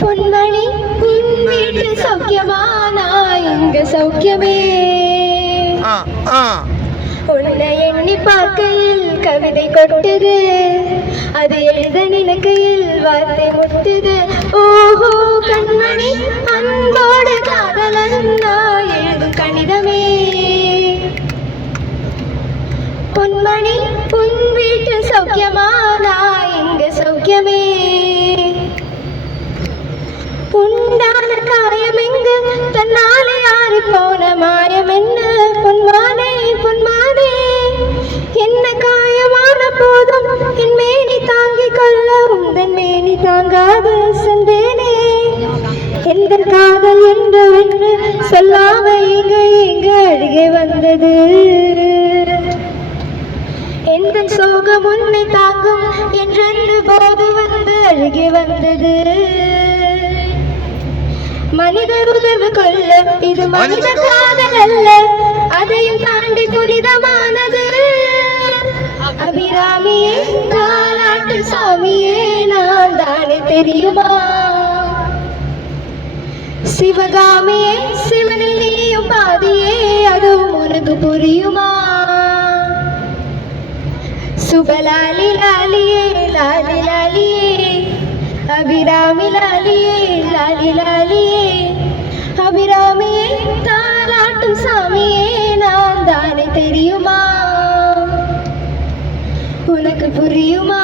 பொன்மணி உன் வீட்டு சௌக்கியமா நான் இங்க சௌக்கியமே உன்னை எண்ணி பார்க்கையில் கவிதை கொட்டுது அது எழுத நினைக்கையில் வார்த்தை முட்டுது ஓஹோ கண்மணி அன்போடு காதலன் நான் எழுதும் கணிதமே பொன்மணி உன் வீட்டு சௌக்கியமா நான் இங்க சௌக்கியமே உண்டான காயம் எங்கு தன்னாலே யாரு போன மாயம் என்ன பொன்மானே பொன்மானே என்ன காயமான போதும் என் மேனி தாங்கிக் கொள்ள உந்தன் மேனி தாங்காது சென்றேனே எந்த காதல் என்று சொல்லாம எங்க அருகே வந்தது எந்த சோகம் உன்னை தாக்கும் என்றென்று போது வந்து அருகே வந்தது மனிதர் உதவு கொள்ள இது மனித காதல் அல்ல அதையும் தாண்டி புனிதமானது அபிராமியே தாலாட்டு சாமியே நான் தானே தெரியுமா சிவகாமியே சிவனில் நீயும் பாதியே அதுவும் உனக்கு புரியுமா சுபலாலி லாலியே லாலி லாலியே அபிராமி லாலியே லாலி லாலியே அபிராமியே தாலாட்டும் சாமியே நான் தானே தெரியுமா உனக்கு புரியுமா?